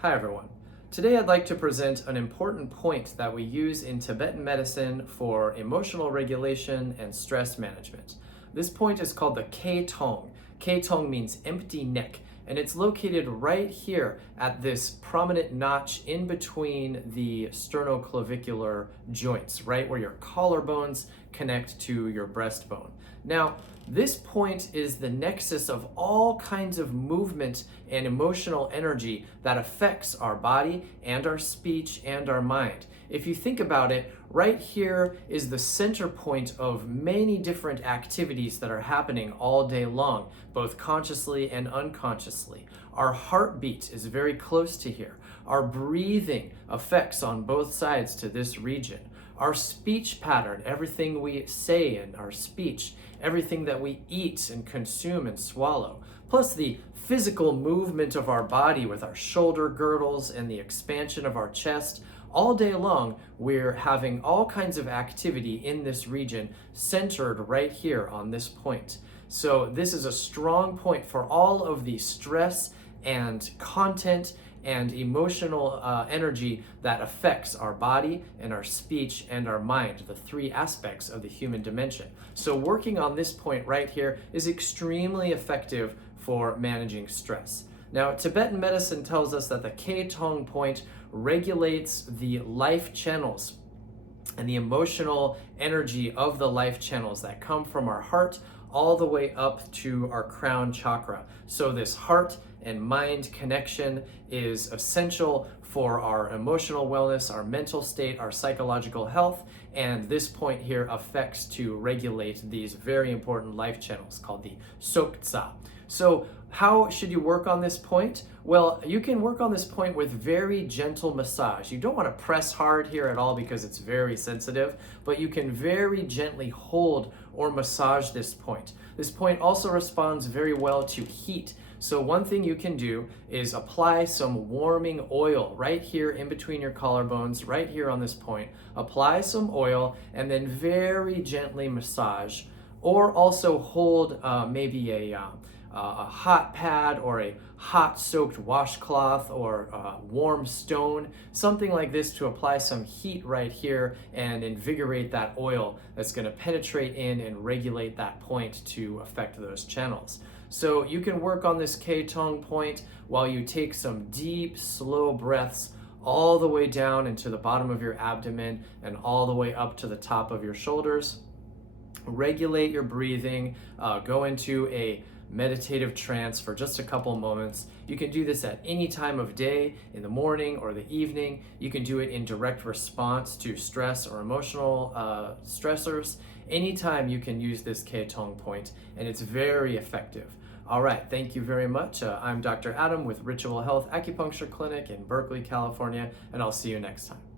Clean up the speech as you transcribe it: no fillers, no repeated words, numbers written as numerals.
Hi everyone. Today I'd like to present an important point that we use in Tibetan medicine for emotional regulation and stress management. This point is called the Tong. Tong means empty neck, and it's located right here at this prominent notch in between the sternoclavicular joints, right where your collarbones connect to your breastbone. Now, this point is the nexus of all kinds of movement and emotional energy that affects our body and our speech and our mind. If you think about it, right here is the center point of many different activities that are happening all day long, both consciously and unconsciously. Our heartbeat is very close to here. Our breathing affects on both sides to this region. Our speech pattern, everything we say in our speech, everything that we eat and consume and swallow, plus the physical movement of our body with our shoulder girdles and the expansion of our chest. All day long, we're having all kinds of activity in this region centered right here on this point. So this is a strong point for all of the stress and content and emotional energy that affects our body and our speech and our mind, the three aspects of the human dimension. So working on this point right here is extremely effective for managing stress. Now, Tibetan medicine tells us that the Tong point regulates the life channels and the emotional energy of the life channels that come from our heart all the way up to our crown chakra. So this heart and mind connection is essential for our emotional wellness, our mental state, our psychological health, and this point here affects to regulate these very important life channels called the Soktsa. So how should you work on this point? Well, you can work on this point with very gentle massage. You don't want to press hard here at all because it's very sensitive, but you can very gently hold or massage this point. This point also responds very well to heat. So one thing you can do is apply some warming oil right here in between your collarbones, right here on this point. Apply some oil and then very gently massage, or also hold maybe a hot pad or a hot soaked washcloth or a warm stone, something like this to apply some heat right here and invigorate that oil that's going to penetrate in and regulate that point to affect those channels. So you can work on this Tong point while you take some deep, slow breaths all the way down into the bottom of your abdomen and all the way up to the top of your shoulders. Regulate your breathing, go into a meditative trance for just a couple moments. You can do this at any time of day, in the morning or the evening. You can do it in direct response to stress or emotional stressors. Anytime you can use this Tong point, and it's very effective. All right, thank you very much. I'm Dr. Adam with Ritual Health Acupuncture Clinic in Berkeley, California, and I'll see you next time.